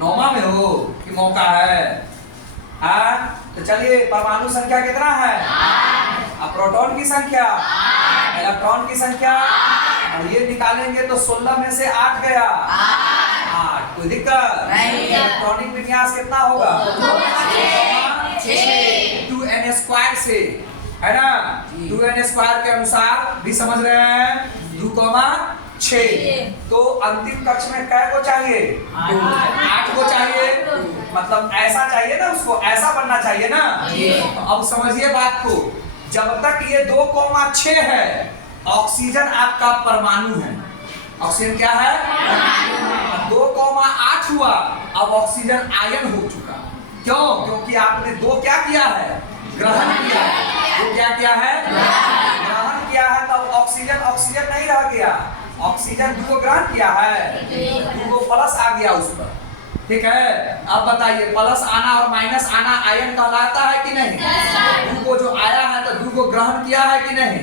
9वां में हो कि मौका है? तो चलिए, परमाणु संख्या कितना है? अब प्रोटॉन की संख्या, इलेक्ट्रॉन की संख्या, और ये निकालेंगे तो 16 में से 8 गया, 8। कोई दिक्कत नहीं। इलेक्ट्रॉनिक विन्यास कितना होगा? 2n² से, है ना? 2n² के अनुसार भी समझ रहे हैं, 2,6। तो अंतिम कक्ष में कै को चाहिए? 8 को चाहिए। मतलब ऐसा चाहिए ना, उसको ऐसा बनना चाहिए ना। तो अब समझिए बात को, जब तक ये 2,6 है, ऑक्सीजन आपका परमाणु है। ऑक्सीजन क्या है? 2,8 हुआ, अब ऑक्सीजन आयन हो चुका। क्यों? क्योंकि आपने 2 क्या किया है? ग्रहण किया है। 2 क्या किया है? ग्रहण किया है। तब ऑक्सीजन ऑक्सीजन नहीं रह गया, ऑक्सीजन 2 को ग्रहण किया है, 2 को प्लस आ गया उस पर। ठीक है, अब बताइए, प्लस आना और माइनस आना आयन कहलाता है कि नहीं? 2 को जो आया है तो 2 को ग्रहण किया है कि नहीं?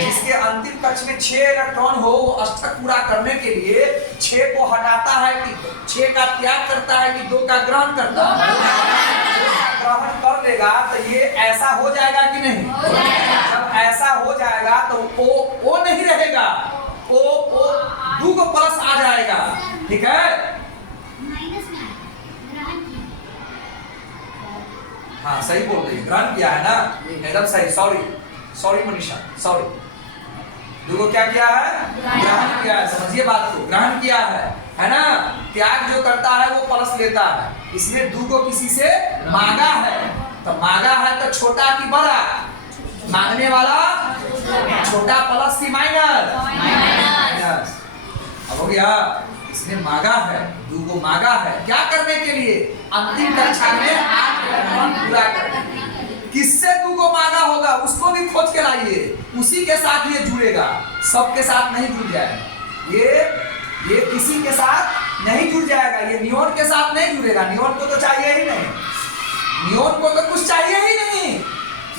जिसके अंतिम कक्ष में 6 इलेक्ट्रॉन हो, वो अष्टक पूरा करने के लिए 6 को हटाता है कि 6 का त्याग करता है कि 2 का ग्रहण करता है? ग्रहण कर लेगा तो ये ऐसा हो जाएगा कि नहीं? जब ऐसा हो जाएगा तो ओ नहीं रहेगा, ओ 2 को प्लस आ जाएगा। ठीक है, हाँ सही बोल रही है, ग्रहण किया है ना, एकदम सही। Sorry Manisha, sorry. 2 को क्या किया है? ग्रहण किया है। समझिए बात को, ग्रहण किया है ना? त्याग जो करता है वो प्लस लेता है। इसने 2 को किसी से मांगा है, तो मांगा है तो छोटा की बड़ा? मांगने वाला छोटा प्लस की माइनस। अब हो गया, इसने मांगा है, 2 को मांगा है, क्या करने के लिए? अंतिम कक्षा में 8 इलेक्ट्रॉन पूरा करने। किससे 2 को मांगा होगा? उसको भी खोज के लाइए, उसी के साथ ये जुड़ेगा, सबके साथ नहीं जुड़ जाएगा। ये किसी के साथ नहीं जुड़ जाएगा, ये नियोन के साथ नहीं जुड़ेगा। नियोन को तो चाहिए ही नहीं, नियोन को तो कुछ चाहिए ही नहीं,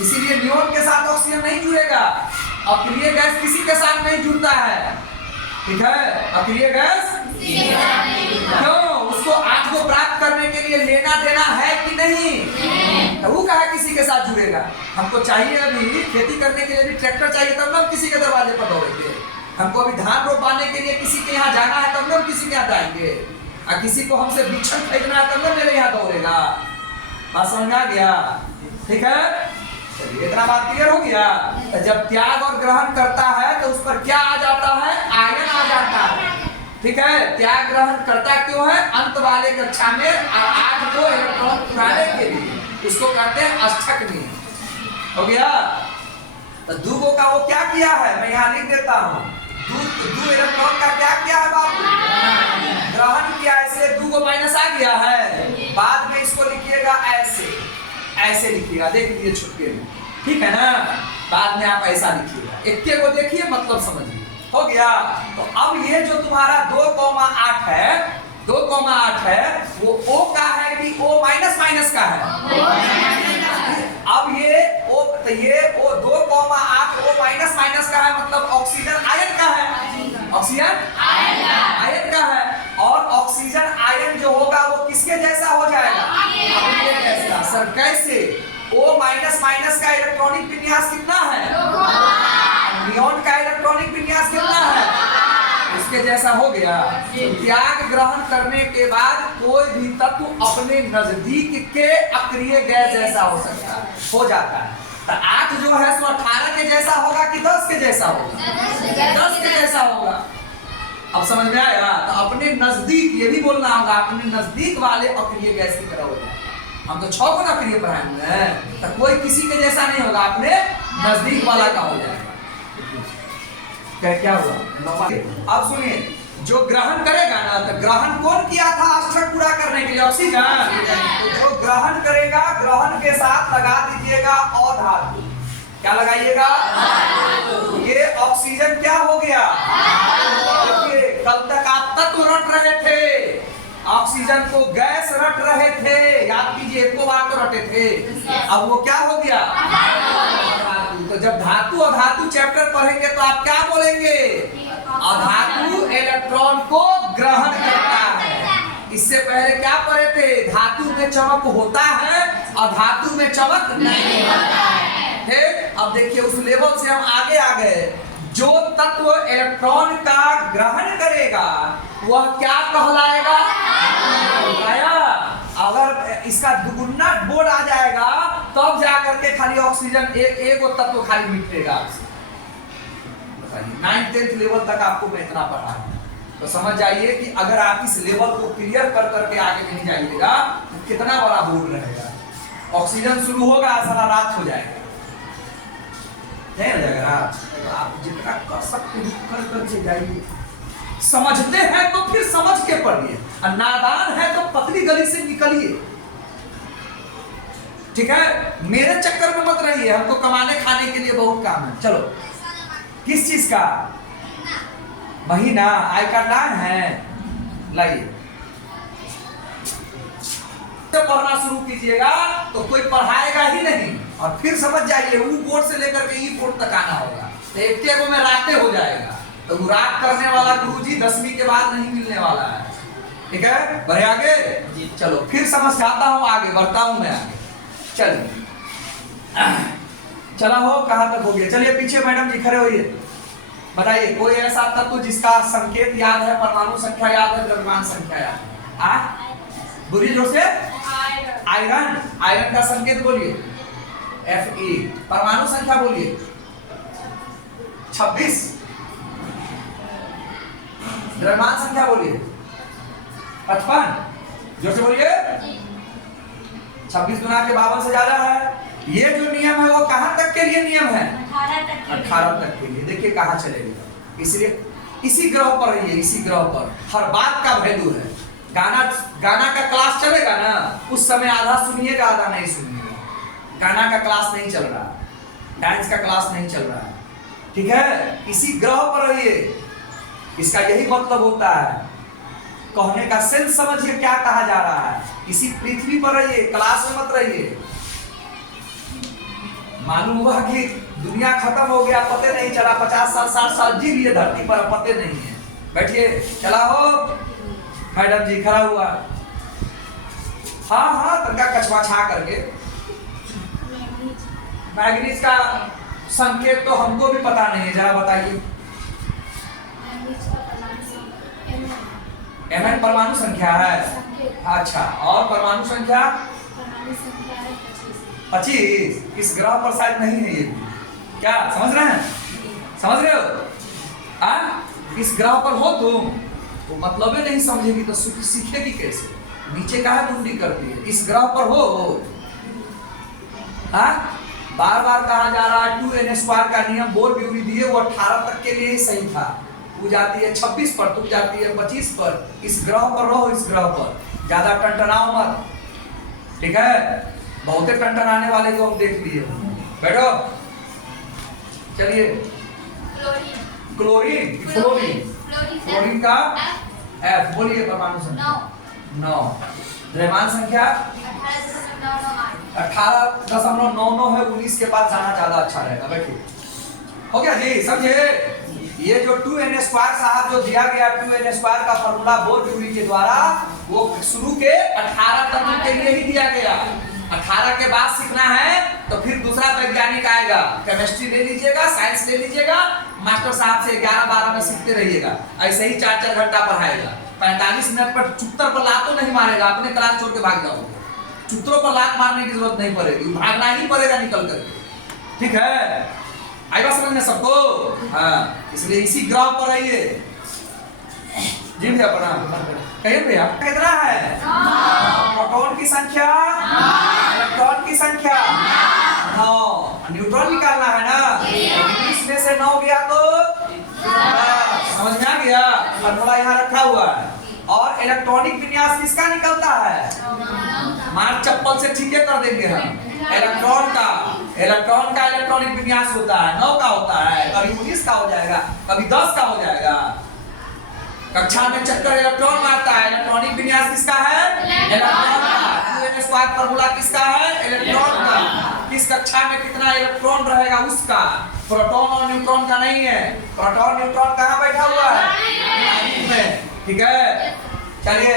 इसीलिए नियोन के साथ ऑक्सीजन नहीं जुड़ेगा। अक्रिय गैस किसी के साथ नहीं जुड़ता है। ठीक है, अक्रिय गैस क्यों? उसको 8 को प्राप्त करने के लिए लेना देना है कि नहीं? तो वो कहा किसी के साथ जुड़ेगा। हमको चाहिए अभी खेती करने के लिए भी ट्रैक्टर चाहिए, तब हम किसी के दरवाजे पर दौड़ेंगे। हमको अभी धान रोपाने के लिए किसी के यहाँ जाना है, तब हम किसी के यहाँ जाएंगे। और किसी को हमसे बिच्छन खरीदना है, तब मेरे यहाँ दौड़ेगा। बात समझ आ गया? ठीक है, चलिए इतना बात क्लियर हो गया। तो जब त्याग और ग्रहण करता है तो उस पर क्या आ जाता है? आयन आ जाता है। ठीक है, त्याग ग्रहण करता क्यों है? अंत वाले कक्षा में 8 को इलेक्ट्रॉन पुराने के लिए, उसको कहते हैं अष्टक में। हो गया? तो 2 का वो क्या किया है? मैं यहाँ लिख देता हूँ। 2 इलेक्ट्रॉन का क्या किया है बाबू? ग्रहण किया, इसलिए 2 को माइनस आ गया है। बाद में इसको लिखिएगा ऐसे लिखिएगा, देख लीजिए छुटके में। ठीक है ना? बाद में आप ऐसा लिखिएगा, एक को देखिए, मतलब समझिए। हो गया? तो अब ये जो तुम्हारा 2,8 है, 2,8 है, वो O का है कि O माइनस का है? अब ये O, तो ये O 2,8 O माइनस का है, मतलब ऑक्सीजन आयन का है। ऑक्सीजन आयन का है, और ऑक्सीजन आयन जो होगा वो किसके जैसा हो जाएगा? अपने जैसा। सर कैसे? O माइनस का इलेक्ट्रॉनिक विन्यास कितना है? नियोन का इलेक्ट्रॉनिक विन्यास कितना है? इसके जैसा हो गया। त्याग ग्रहण करने के बाद कोई भी तत्व अपने नजदीक के अक्रिय गैस जैसा हो सकता है, हो जाता है। तो 8 जो है सो 18 के जैसा होगा कि 10 के जैसा होगा? 10 के जैसा होगा। अब समझ में आया? तो अपने नजदीक, ये भी बोलना होगा, अपने नजदीक वाले अक्रिय गैस की तरह हो जाए। हम तो 6 को अक्रिय पढ़ाए हुए हैं, तो कोई किसी के जैसा नहीं होगा, अपने नजदीक वाला का हो जाएगा। क्या हुआ? अब सुनिए, जो ग्रहण करेगा ना, तो ग्रहण कौन किया था अष्टक पूरा करने के लिए? ऑक्सीजन। तो जो ग्रहण करेगा, ग्रहण के साथ लगा दीजिएगा अधातु। क्या लगाइएगा? ये ऑक्सीजन क्या हो गया? देखिए, कल तक आप तत्व रट रहे थे, ऑक्सीजन को गैस रट रहे थे, याद कीजिए, एक बार तो रटे थे। अब वो क्या हो गया? तो जब धातु अधातु चैप्टर पढ़ेंगे तो आप क्या बोलेंगे? अधातु इलेक्ट्रॉन को ग्रहण करता है, इससे पहले क्या पढ़े थे? धातु में चमक होता है और धातु में चमक नहीं होता है। अब देखिए उस लेवल से हम आगे आ गए। जो तत्व इलेक्ट्रॉन का ग्रहण करेगा वह क्या कहलाएगा? अगर इसका दुगुना बोर्ड आ जाएगा तब जाकर के खाली ऑक्सीजन एक तत्व खाली मिटेगा। बताइए 9th लेवल तक आपको मैं इतना पढ़ा है, तो समझ जाइए कि अगर आप इस लेवल को क्लियर कर करके आगे नहीं जाइएगा तो कितना बड़ा बोर्ड रहेगा। ऑक्सीजन शुरू होगा सारा रात हो जाएगा, नहीं हो जाएगा रात। तो आप जितना कर सकते हैं कर करके जाइए। समझते हैं तो फिर समझ के पढ़िए, और नादान है तो पतली गली से निकलिए। ठीक है, मेरे चक्कर में मत रहिए, हमको कमाने खाने के लिए बहुत काम है। चलो, किस चीज का महीना आय का नाम है, लाइए पढ़ना शुरू कीजिएगा तो कोई पढ़ाएगा ही नहीं, और फिर समझ जाइए वो बोर्ड से लेकर के ई बोर्ड तक आना होगा। तो एक को में रातें हो जाएगा, तो वो रात करने वाला गुरुजी 10वीं के बाद नहीं मिलने वाला है। ठीक है, बढ़े आगे। चलो फिर समझाता हूँ, आगे बढ़ता हूँ मैं आगे। चलिए चला हो, कहाँ तक हो गया? चलिए पीछे मैडम जी खड़े होइए, बताइए कोई ऐसा तत्व जिसका संकेत याद है, परमाणु संख्या याद है, द्रव्यमान संख्या याद है? बोलिए जोर से। आयरन। आयरन का संकेत बोलिए Fe। परमाणु संख्या बोलिए 26। द्रव्यमान संख्या बोलिए 55। जोर से बोलिए। 26 गुना के 52 से ज्यादा है। ये जो नियम है वो कहां तक के लिए नियम है? 18 तक के लिए। देखिए कहां चलेगा, इसलिए इसी ग्रह पर रहिए, इसी ग्रह पर हर बात का वैल्यू है। गाना का क्लास चलेगा ना, उस समय आधा सुनिएगा आधा नहीं सुनिएगा। गाना का क्लास नहीं चल रहा, डांस का क्लास नहीं चल रहा है। ठीक है, इसी ग्रह पर रहिए, इसका यही मतलब होता है। कहने का सेंस समझिए क्या कहा जा रहा है। इसी पृथ्वी पर रहिए, क्लास में मत रहिए। मालूम हुआ कि दुनिया खत्म हो गया, पते नहीं चला, 50 साल 60 साल जी लिए धरती पर, पते नहीं है। बैठिए, चला हो मैडम जी, खड़ा हुआ। हाँ हाँ, तनका कछवा छा करके। मैग्नीज का संकेत तो हमको भी पता नहीं है, जरा बताइए। Mn परमाणु संख्या है। अच्छा, और परमाणु संख्या 25। इस ग्रह पर शायद नहीं है ये, क्या समझ रहे हैं? समझ रहे हो? इस ग्रह पर हो तुम तो मतलब ही नहीं समझेगी तो सीखेगी कैसे? नीचे का है मुंडी करती है। इस ग्रह पर हो, बार बार कहा जा रहा है 2n² का नियम बोल भी दिए, वो 18 तक के लिए ही सही था। तू जाती है 26 पर, तू जाती है 25 पर। इस ग्रह पर रहो, इस ग्रह पर ज्यादा टंटनाओ मत। ठीक है, बहुत टंटनाने वाले को हम देख लिए। बैठो, चलिए। क्लोरीन, क्लोरीन का F बोलिए। परमाणु संख्या 9। द्रव्यमान संख्या 18.99 है। 19 के पास जाना ज्यादा अच्छा रहेगा। बैठिए, हो गया जी, समझे? ये जो 2n² साहब जो दिया गया 2n² का फॉर्मूला बोर-ड्यूरी के द्वारा, वो शुरू के 18 तक के लिए ही दिया गया। 18 के बाद सीखना है तो फिर दूसरा वैज्ञानिक आएगा। केमिस्ट्री ले लीजिएगा, साइंस ले लीजिएगा, मास्टर साहब से 11-12 में सीखते रहिएगा। ऐसे ही 4-4 घंटा पढ़ाएगा। 45 मिनट पर चुत्तर पर लात तो नहीं मारेगा, अपने क्लास छोड़ के भाग जाओगे। चुत्तरों पर लात मारने की जरूरत नहीं पड़ेगी, भागना ही पड़ेगा निकल करके। ठीक है, आई बात समझ में सबको? हाँ, इसलिए इसी ग्राफ पर रहिए। जी भैया प्रणाम। कहिए भैया, कितना है? प्रोटॉन की संख्या, इलेक्ट्रॉन की संख्या 9। न्यूट्रॉन निकालना है ना, 20 में से 9 गया तो समझ में आ गया। फॉर्मूला यहाँ रखा हुआ है। और इलेक्ट्रॉनिक विन्यास किसका निकलता है? मार चप्पल से ठीक कर देंगे हम। इलेक्ट्रॉन का इलेक्ट्रॉनिक विन्यास होता है, 9 का होता है, कभी 19 का हो जाएगा, कभी 10 का हो जाएगा। कक्षा में चक्कर इलेक्ट्रॉन मारता है। इलेक्ट्रॉनिक विन्यास किसका है? इलेक्ट्रॉन का। 2n² फॉर्मूला किसका है? इलेक्ट्रॉन का। किस कक्षा में कितना इलेक्ट्रॉन रहेगा उसका, प्रोटॉन और न्यूट्रॉन का नहीं है। प्रोटॉन न्यूट्रॉन कहाँ बैठा हुआ है? में। ठीक है, चलिए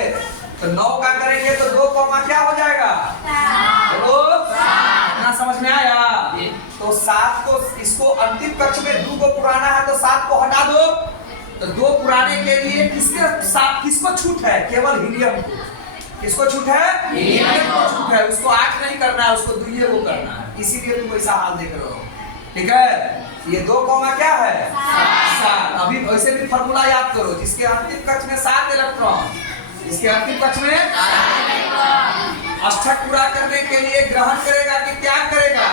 तो 9 का करेंगे तो 2 कौमा क्या हो जाएगा? 2। इतना समझ में आया? तो 7 को इसको अंतिम कक्ष में 2 को पुराना है तो 7 को हटा दो। तो 2 पुराने के लिए किसको छूट है? केवल हीलियम को। किसको छूट है? हीलियम को छूट है। उसको 8 नहीं करना है, उसको 2 को करना है। इसीलिए तुम ऐसा हाल देख रहे हो। ठीक है, ये 2 कौमा क्या है? 7। अभी वैसे भी फॉर्मूला याद करो, जिसके अंतिम कक्ष में 7 इलेक्ट्रॉन, इसके अंतिम कक्ष में अष्टक पूरा करने के लिए ग्रहण करेगा कि त्याग करेगा?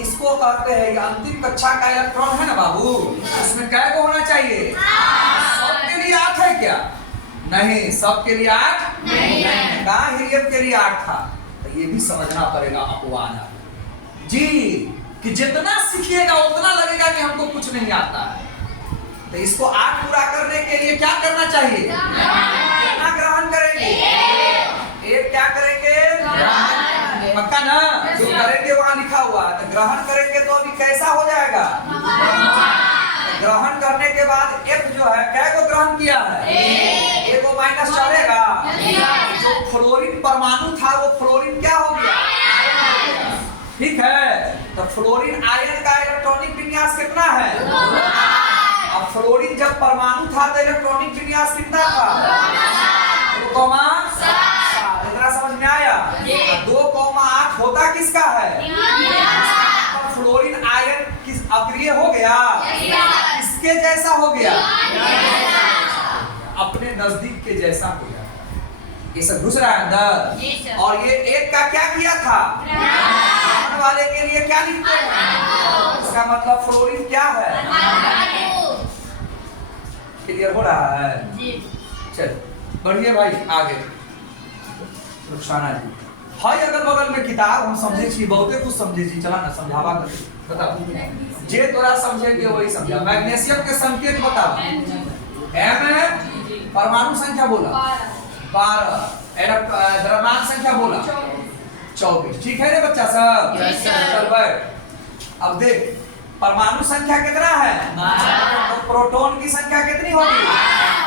इसको कहते हैं अंतिम कक्षा का इलेक्ट्रॉन है ना बाबू, उसमें क्या को होना चाहिए? सबके लिए 8 है क्या? नहीं, सबके लिए 8 नहीं। कहाँ हीलियम के लिए 8 था? तो ये भी समझना पड़ेगा अपवाद जी, कि जितना सीखिएगा उतना लगेगा कि हमको कुछ नहीं आता है। तो इसको 8 पूरा करने के लिए क्या करना चाहिए? कितना ग्रहण करेंगे? 1 क्या करेंगे? पक्का ना? जो करेंगे वहां लिखा हुआ है। तो ग्रहण करेंगे तो अभी कैसा हो जाएगा? ग्रहण करने के बाद F जो है क्या को ग्रहण किया है? A को माइनस चलेगा। जो फ्लोरीन परमाणु था वो फ्लोरीन क्या हो गया? ठीक है, तो फ्लोरीन आयन का इलेक्ट्रॉनिक विन्यास कितना है? अब फ्लोरीन जब परमाणु था तो इलेक्ट्रॉनिक विन्यास कितना था? 2,7। इतना समझ में आया? 2,8 होता किसका है? तो फ्लोरीन आयन किस अक्रिय हो गया? किसके जैसा हो गया? अपने नजदीक के जैसा हो गया। ये सब घुस रहा है अंदर। और ये 1 का क्या किया था? ग्रहण वाले के लिए क्या लिखते हैं? इसका मतलब फ्लोरीन क्या है? क्लियर हो रहा है? चल बढ़िए भाई, आगे रुखसाना जी। हाय अगल बगल में किताब हम समझे छी, बहुते कुछ समझे छी। चला ना समझावा कर बताओ, जे तोरा समझेंगे वही समझा। मैग्नीशियम के संकेत बताओ। M है, परमाणु संख्या बोला 12, द्रव्यमान संख्या बोला 24। ठीक है रे बच्चा सब? चल बैठ। अब देख परमाणु संख्या कितना है? तो प्रोटॉन की संख्या कितनी होगी?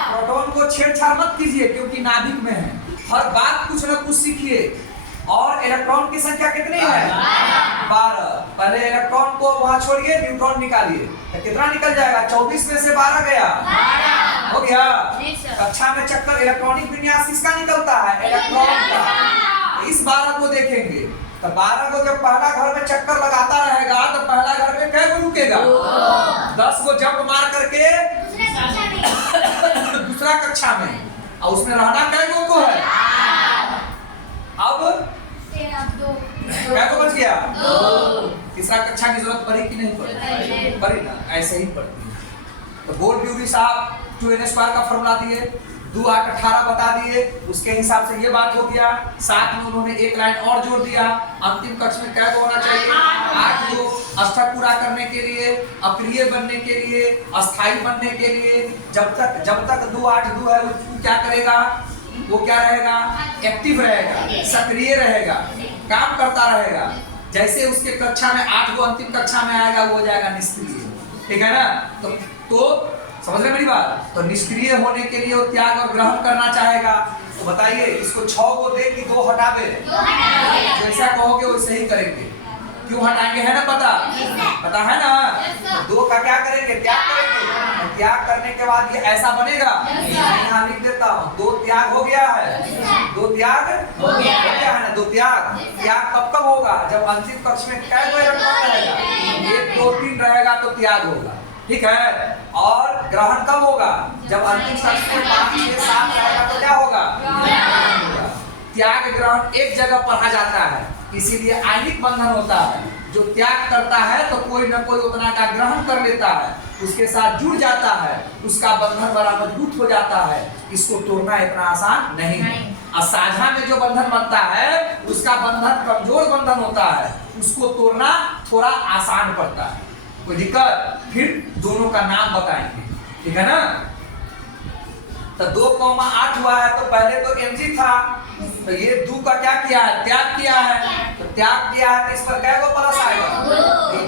प्रोटॉन को छेड़छाड़ मत कीजिए क्योंकि नाभिक में है। हर बात कुछ न कुछ सीखिए। और इलेक्ट्रॉन की संख्या कितनी है? 12। पहले इलेक्ट्रॉन को वहां छोड़िए, न्यूट्रॉन निकालिए। तो कितना निकल जाएगा? 24 में से 12 गया, हो गया। कक्षा में चक्कर इलेक्ट्रॉनिक विन्यास किसका निकलता है? इलेक्ट्रॉन का। इस 12 को देखेंगे तो 12 को जब पहला घर में चक्कर लगाता रहेगा तो पहला घर में कै को रुकेगा? 10 को जंप मार करके दूसरा कक्षा में, और उसमें रहना कै को है? अब क्या को बच गया? 2। तीसरा कक्षा की जरूरत पड़ी कि नहीं पड़ी? पड़ी ना, ऐसे ही पड़ती है। तो गोल्ड ब्यूरी साहब 2n² का फॉर्मूला दिए, 2 8 18 बता दिए। उसके हिसाब से ये बात हो गया। साथ में उन्होंने एक लाइन और जोड़ दिया, अंतिम कक्ष में क्या होना चाहिए? 8 को अष्टक पूरा करने के लिए, अक्रिय बनने के लिए, अस्थाई बनने के लिए। जब तक 2 8 2 है वो क्या करेगा? वो क्या रहेगा? एक्टिव रहेगा, सक्रिय रहेगा, काम करता रहेगा। जैसे उसके कक्षा में 8 को अंतिम कक्षा में आएगा वो हो जाएगा निष्क्रिय। ठीक है ना? तो समझ रहे मेरी बात? तो निष्क्रिय होने के लिए वो त्याग और ग्रहण करना चाहेगा। तो बताइए इसको 6 को दे कि 2 हटा दे? जैसा कहोगे वैसे ही करेंगे। क्यों हटाएंगे? है ना पता? पता है ना? 2 का क्या करेंगे? त्याग करेंगे। त्याग करने के बाद ये ऐसा बनेगा। यहाँ लिख देता हूँ, 2 त्याग हो गया है। 2 त्याग हो गया है ना? 2 त्याग। त्याग कब होगा? जब अंतिम कक्ष में क्या रहेगा? 1 2 3 रहेगा तो त्याग होगा। ठीक है। और ग्रहण कब होगा? जब अंतिम कक्ष में 5 6 7 रहेगा तो क्या होगा? त्याग ग्रहण एक जगह पढ़ा जाता है, इसीलिए आयनिक बंधन होता है। जो त्याग करता है तो कोई न कोई उतना का ग्रहण कर लेता है, उसके साथ जुड़ जाता है, उसका बंधन बड़ा मजबूत हो जाता है। इसको तोड़ना इतना आसान नहीं है। असाझा में जो बंधन बनता है उसका बंधन कमजोर बंधन होता है, उसको तोड़ना थोड़ा आसान पड़ता है। कोई दिक्कत? फिर दोनों का नाम बताएंगे। ठीक है ना? तो 2,8 हुआ है तो पहले तो Mg था, तो ये 2 का क्या किया है? त्याग किया है। तो त्याग किया है तो इस पर क्या को प्लस आएगा?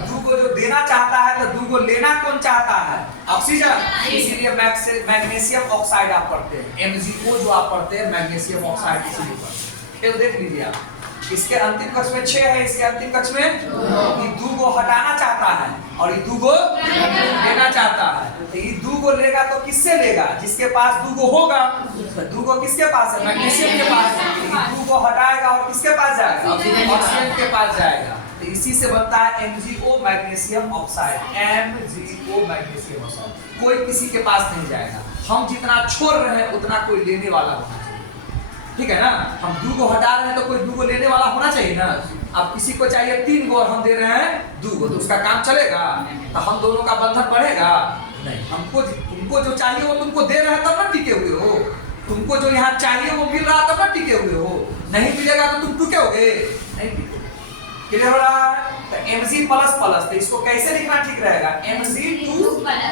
2 को जो देना चाहता है तो 2 को लेना कौन चाहता है? ऑक्सीजन। इसीलिए मैग्नीशियम ऑक्साइड आप पढ़ते हैं, MgO जो आप पढ़ते हैं मैग्नीशियम ऑक्साइड इसीलिए पढ़ते हैं। तो देख लीजिए आप, इसके अंतिम कक्ष में 6 है, इसके अंतिम कक्ष में ये 2 को हटाना चाहता है और ये 2 को लेना चाहता है। तो ये 2 को लेगा तो किससे लेगा? जिसके पास 2 को होगा। तो 2 को किसके पास है? मैग्नीशियम के पास है। 2 को हटाएगा और किसके पास जाएगा? ऑक्सीजन के पास जाएगा। तो इसी से बनता है MgO magnesium oxide. MgO magnesium oxide कोई किसी के पास नहीं जाएगा। हम जितना छोड़ रहे हैं उतना कोई लेने वाला होना चाहिए, ठीक है ना? हम 2 को हटा रहे हैं तो कोई 2 को लेने वाला होना चाहिए ना। अब किसी को चाहिए 3 को और हम दे रहे हैं 2 को, तो उसका काम चलेगा? तो हम दोनों का बंधन बढ़ेगा नहीं। हमको तुमको जो चाहिए वो तुमको दे रहे हैं तब ना टिके हुए हो। तुमको जो यहाँ चाहिए वो मिल रहा तब ना टिके हुए हो। नहीं मिलेगा तो तुम टूटोगे नहीं, टिकोगे। क्लियर हो रहा है? तो Mg प्लस प्लस, तो इसको कैसे लिखना ठीक रहेगा? Mg2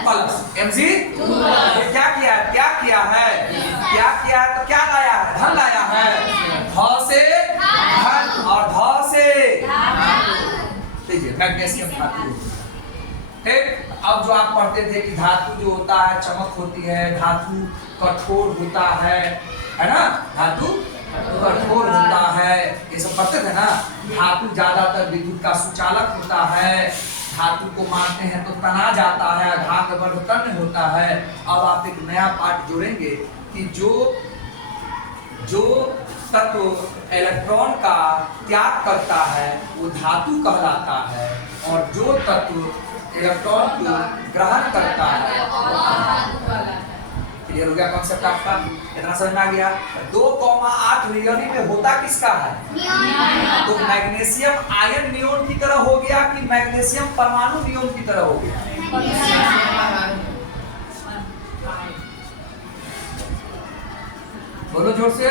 plus Mg2। क्या किया है? क्या किया है? क्या किया है? तो क्या लाया है? धन लाया है। ध से धन और ध से लीजिए मैग्नीशियम धातु। ठीक, अब जो आप पढ़ते थे कि धातु जो होता है चमक होती है, धातु कठोर होता है ना? धातु कठोर होता है, ये सब पढ़ते थे ना? धातु ज्यादातर विद्युत का सुचालक होता है, धातु को मारते हैं तो तना जाता है, घात वर्धन होता है। अब आप एक नया पाठ जोड़ेंगे कि जो तत्व इलेक्ट्रॉन का त्याग करता है वो धातु कहलाता है, और जो तत्व इलेक्ट्रॉन को ग्रहण करता है। क्लियर हो गया कॉन्सेप्ट आपका? इतना समझ में आ गया? 2,8 रियली में होता किसका है? तो मैग्नीशियम आयन नियोन की तरह हो गया कि मैग्नीशियम परमाणु नियोन की तरह हो गया? बोलो जोर से।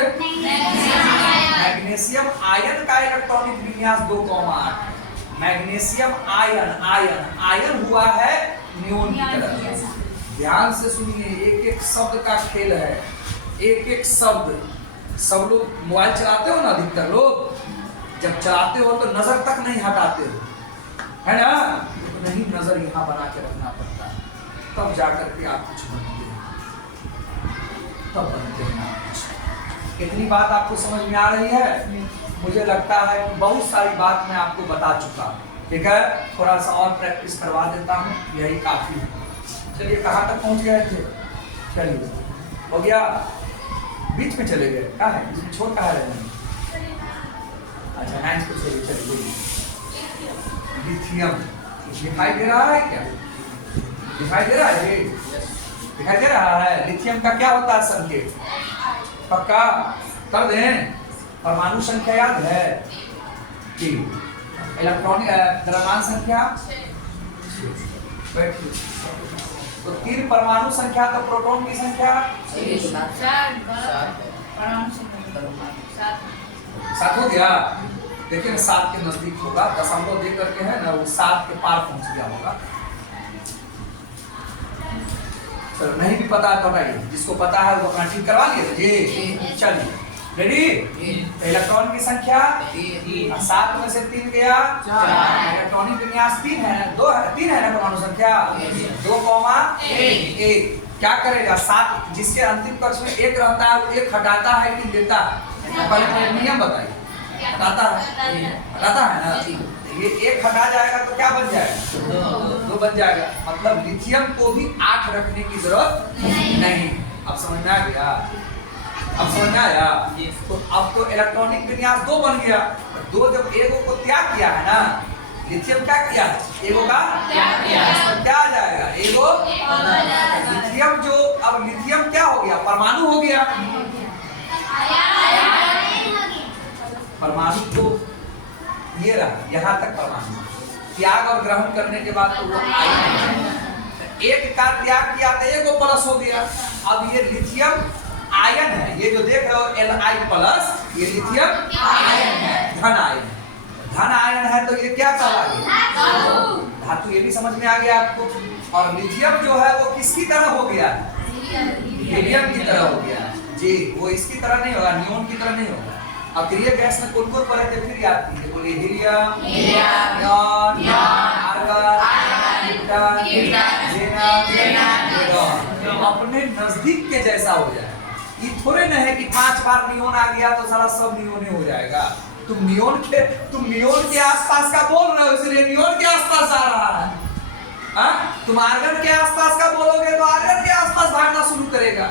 मैग्नीशियम आयन का इलेक्ट्रॉनिक विन्यास 2,8। मैग्नीशियम आयन हुआ है नियोन की तरह। ध्यान से सुनिए, एक एक शब्द का खेल है, एक एक शब्द। सब लोग मोबाइल चलाते हो ना, अधिकतर लोग जब चलाते हो तो नजर तक नहीं हटाते हो, है ना? तो नहीं, नजर यहाँ बना के रखना पड़ता है, तब जाकर के आप कुछ बनते हैं, तब बनते हैं आप कुछ। कितनी बात आपको समझ में आ रही है? मुझे लगता है कि बहुत सारी बात मैं आपको बता चुका, ठीक है? थोड़ा सा और प्रैक्टिस करवा देता हूँ, यही काफी है। चलिए, कहाँ तक पहुँच गए थे? चलिए, हो गया? बीच में चले गए, क्या है इसमें? छोड़ कहाँ रहे हैं? अच्छा, 9 पे चलिए। चलिए, लिथियम दिखाई दे रहा है क्या? दिखाई दे रहा है? दिखाई दे रहा है? लिथियम का क्या होता है संकेत? पक्का कर दें? परमाणु संख्या याद है? 3। इलेक्ट्रॉनिक द्रव्यमान संख्या तो 3 परमाणु संख्या, तो प्रोटॉन की संख्या 7 हो गया। देखिए ना, 7 के नजदीक होगा, दशमलव दे करके है ना, वो 7 के पार पहुंच गया होगा। चलो, नहीं भी पता है तो बताइए, जिसको पता है वो अपना ठीक करवा लिए जी। चलिए, रेडी? इलेक्ट्रॉन की संख्या 7 में से 3 गया 4। इलेक्ट्रॉनिक विन्यास 3 है, 3 है ना परमाणु संख्या, 2,1। क्या करेगा? 7 जिसके अंतिम कक्ष में 1 रहता है वो 1 हटाता है कि लेता है? पहले नियम बताइए। हटाता है ना? ये 1 हटा जाएगा तो क्या बन जाएगा? 2 बन जाएगा। मतलब लिथियम को भी 8 रखने की जरूरत नहीं। अब समझ में आ गया? अब समझ में आया? तो अब तो इलेक्ट्रॉनिक विन्यास 2 बन गया। 2 जब एगो को त्याग किया है ना, लिथियम क्या किया? एगो का त्याग किया। इसमें क्या आ जाएगा? एगो लिथियम। जो अब लिथियम क्या हो गया? परमाणु हो गया। परमाणु तो ये रहा, यहाँ तक परमाणु। त्याग और ग्रहण करने के बाद तो वो आयन, एक का त्याग किया तो एगो प्लस हो गया। अब ये लिथियम आयन है, ये जो देख रहे हो Li+, ये लिथियम आयन है, धन आयन। धन आयन है तो ये क्या कहलाएगा? धातु। ये भी समझ में आ गया आपको? और लिथियम जो है वो किसकी तरह हो गया? हीलियम की तरह हो गया जी। वो इसकी तरह नहीं होगा, नियोन की तरह नहीं होगा। अक्रिय गैस में कौन-कौन परतें फिर याद कीजिए? बोलिए, हीलियम, नियॉन, आर्गन, अपने नजदीक के जैसा हो जाए। ये थोड़े न है कि 5 बार नियोन आ गया तो सारा सब नियोन हो जाएगा। तुम नियोन के आसपास का बोल रहे हो, इसलिए नियोन के आसपास आ रहा है। तुम आर्गन के आसपास का बोलोगे तो आर्गन के आसपास भागना शुरू करेगा।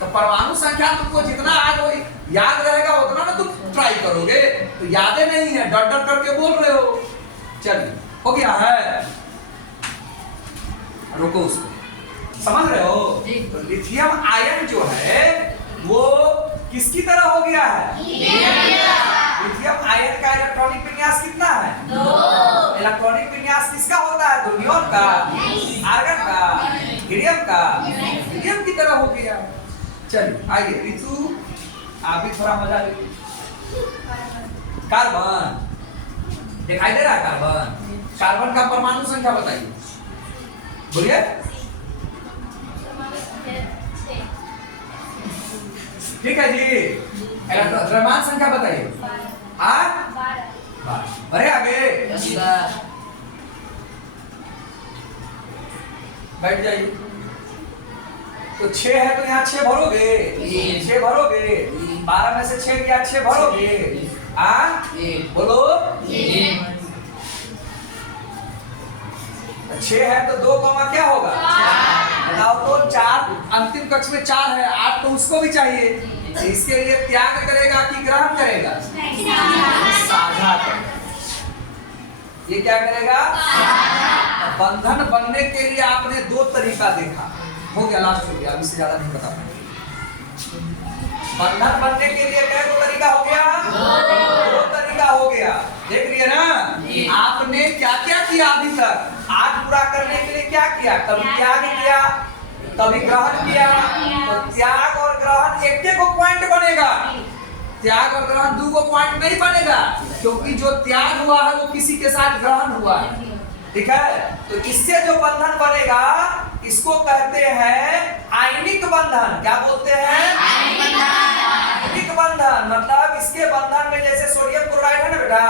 तो परमाणु संख्या तुमको जितना याद रहेगा उतना ना तुम ट्राई करोगे। तो यादें नहीं है, डर डर करके बोल रहे हो। चलिए, हो गया है, रुको उसको, समझ रहे हो? तो लिथियम आयन जो है वो किसकी तरह हो गया है? लिथियम आयन का इलेक्ट्रॉनिक विन्यास कितना है? 2। इलेक्ट्रॉनिक विन्यास किसका होता है? तो नियोन का, आर्गन का, हीलियम का, हीलियम की तरह हो गया। चलिए आइए रितु, आप भी थोड़ा मजा लीजिए। कार्बन दिखाई दे रहा है? कार्बन का परमाणु संख्या बताइए, बोलिए। ठीक है जी। द्रव्यमान संख्या बताइए। 12। अरे आगे बैठ जाइए। तो 6 है तो यहाँ 6 भरोगे, 6 भरोगे। 12 में से 6 गया, 6 भरोगे। बोलो 6 है तो 2 कॉमा क्या होगा? बताओ तो 4, अंतिम कक्ष में 4 है, 8 तो उसको भी चाहिए। इसके लिए त्याग करेगा कि ग्रहण करेगा? साझा करेगा। ये क्या करेगा? बंधन बनने के लिए आपने 2 तरीका देखा, हो गया, लास्ट हो गया, अभी से ज्यादा नहीं बता पाएंगे। बंधन बनने के लिए क्या 2 तरीका हो गया? 2 तरीका हो गया। देख लिए ना? आपने क्या क्या किया अभी तक? आज पूरा करने के लिए क्या किया? कभी त्याग किया, कभी ग्रहण किया। तो त्याग और ग्रहण एक को पॉइंट बनेगा, त्याग और ग्रहण 2 पॉइंट नहीं बनेगा, क्योंकि जो त्याग हुआ है वो किसी के साथ ग्रहण हुआ है। ठीक है? तो इससे जो बंधन बनेगा इसको कहते हैं आयनिक बंधन। क्या बोलते हैं? आयनिक बंधन। मतलब इसके बंधन में जैसे सोडियम क्लोराइड है ना बेटा,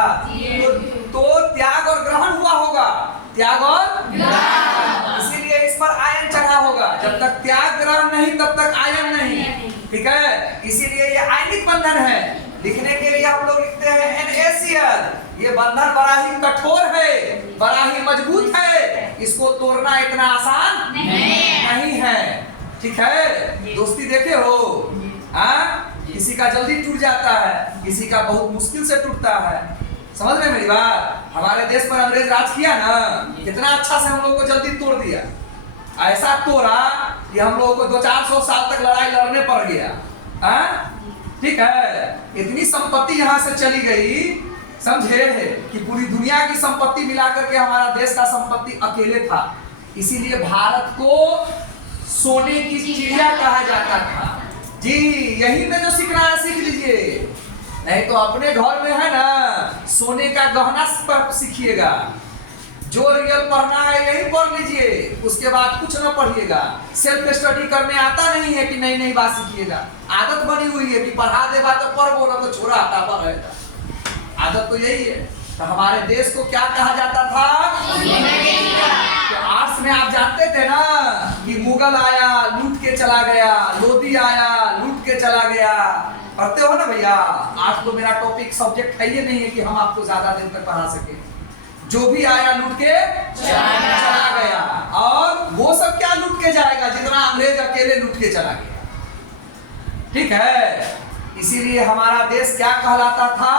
तो त्याग और ग्रहण हुआ होगा, त्याग और ग्रहण, इसीलिए इस पर आयन चढ़ा होगा। जब तक त्याग ग्रहण नहीं तब तक आयन नहीं। ठीक है? इसीलिए ये आयनिक बंधन है। लिखने के लिए हम लोग लिखते हैं NaCl। ये बंधन बड़ा ही कठोर है, बड़ा ही मजबूत है, इसको तोड़ना इतना आसान नहीं है। ठीक है? दोस्ती देखे हो? किसी का जल्दी टूट जाता है, किसी का बहुत मुश्किल से टूटता है। समझ रहे मेरी बात? हमारे देश पर अंग्रेज राज किया ना, कितना अच्छा से हम लोग को जल्दी तोड़ दिया। ऐसा तोड़ा कि हम लोगों को 200-400 साल तक लड़ाई लड़ने पड़ गया। ठीक है? इतनी संपत्ति यहाँ से चली गई, समझे, कि पूरी दुनिया की संपत्ति मिलाकर के हमारा देश का संपत्ति अकेले था। इसीलिए भारत को सोने की चिड़िया कहा जाता था। जी, यही में जो सीखना है सीख लीजिए, नहीं तो अपने घर में है ना सोने का गहना सीखिएगा। जो रियल पढ़ना है यही पढ़ लीजिए, उसके बाद कुछ न पढ़िएगा। सेल्फ स्टडी करने आता नहीं है कि नई नई बात सीखिएगा। आदत बनी हुई है कि पढ़ा दे बात तो पढ़, बोला तो छोड़ा आता पर रहेगा। आदत तो यही है। तो हमारे देश को क्या कहा जाता था? तो आर्ट्स में आप जानते थे ना कि मुगल आया लूट के चला गया, लोधी आया लूट के चला गया। पढ़ते हो ना भैया? आज तो मेरा टॉपिक सब्जेक्ट है ये नहीं है कि हम आपको ज्यादा दिन तक पढ़ा सके। जो भी आया लूट के चला गया, और वो सब क्या लूट के जाएगा जितना अंग्रेज अकेले लूट के चला गया। ठीक है? इसीलिए हमारा देश क्या कहलाता था?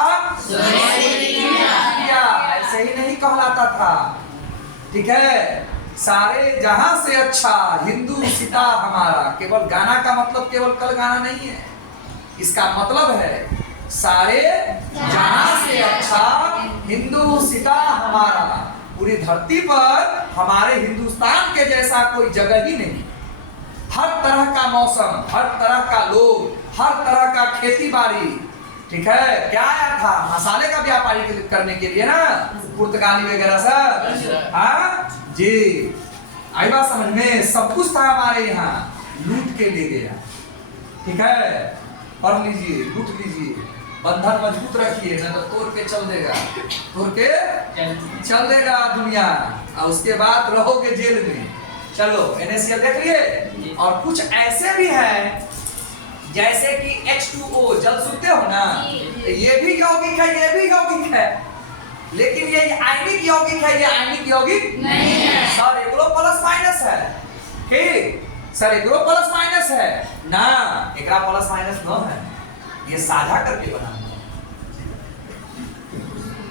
ऐसे ही नहीं कहलाता था। ठीक है? सारे जहां से अच्छा हिंदू सीता हमारा। केवल गाना का मतलब केवल कल गाना नहीं है, इसका मतलब है सारे जहां से अच्छा हिंदू सीता हमारा। पूरी धरती पर हमारे हिंदुस्तान के जैसा कोई जगह ही नहीं। हर तरह का मौसम, हर तरह का लोग, हर तरह का खेती बाड़ी। ठीक है? क्या आया था? मसाले का व्यापारी करने के लिए ना, पुर्तगाली वगैरह सब। हाँ जी, आई बात समझ में? सब कुछ था हमारे यहाँ, लूट के ले गया। ठीक है? पढ़ लीजिए, लूट लीजिए, बंधन मजबूत रखिए, नहीं तो तोड़ के चल देगा, तोड़ के चल देगा दुनिया। और उसके बाद रहोगे जेल में। चलो NaCl देख लिए। और कुछ ऐसे भी हैं जैसे कि H2O, जल सुनते हो ना, तो ये भी यौगिक है, ये भी यौगिक है, लेकिन ये आयनिक यौगिक है, ये आयनिक यौगिक नहीं है। सर एकरो प्लस माइनस है, ठीक सर, एकरो प्लस माइनस है ना, एकरा प्लस माइनस न है, ये साझा करके बना हुआ है।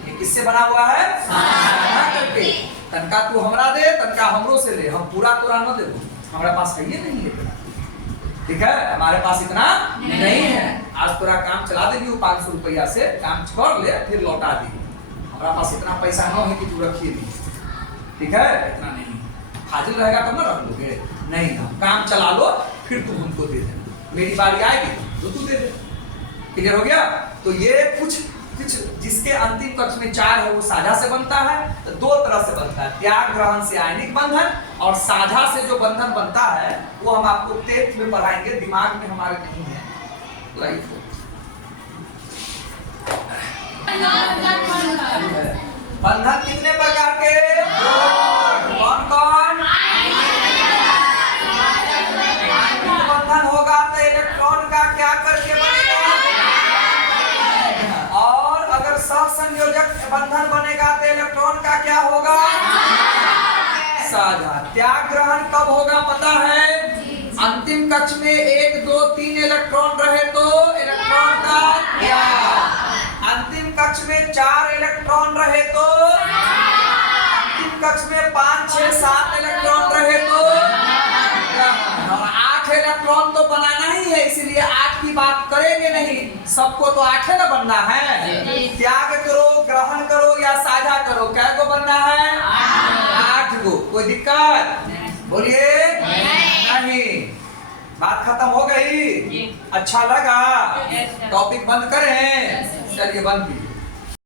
ये किससे बना हुआ है? साझा करके। तनका तू हमरा दे, तनका हमरो से ले, हम पूरा तोरा न दे, हमारे पास है ये नहीं है, ठीक है, हमारे पास इतना नहीं है। आज तोरा काम चला देगी 500 रुपया से, काम कर ले फिर लौटा दी, हमारा पास इतना पैसा न है कि तू रखिए, ठीक है, इतना नहीं, हाजिर रहेगा तब ना रख लोगे, नहीं हम काम चला लो फिर तुम हमको दे देना, मेरी बारी आएगी तो तू दे दे। क्लियर हो गया? तो ये कुछ जिसके अंतिम कक्ष में 4 है वो साझा से बनता है, तो 2 तरह से बनता है, त्याग ग्रहण से आयनिक बंधन और साझा से जो बंधन बनता है वो हम आपको 10th में पढ़ाएंगे, दिमाग में हमारे नहीं है। लाइफ बंधन कितने प्रकार के? कौन कौन? बंधन होगा तो इलेक्ट्रॉन का क्या करके बनेगा, और अगर सहसंयोजक बंधन बनेगा तो इलेक्ट्रॉन का क्या होगा? साझा। त्याग ग्रहण कब होगा पता है? अंतिम कक्ष में 1 2 3 इलेक्ट्रॉन रहे तो इलेक्ट्रॉन का त्याग। अंतिम कक्ष में 4 इलेक्ट्रॉन रहे तो, अंतिम कक्ष में 5 6 7 इलेक्ट्रॉन रहे तो, और 8 इलेक्ट्रॉन तो बनाना ही है, इसलिए 8 की बात करेंगे नहीं, सबको तो 8 ना बनना है। त्याग करो, ग्रहण करो या साझा करो, क्या को बनना है? 8 को। कोई दिक्कत? बोलिए नहीं। बात खत्म हो गई? अच्छा लगा? टॉपिक बंद करें? चलिए बंद कीजिए।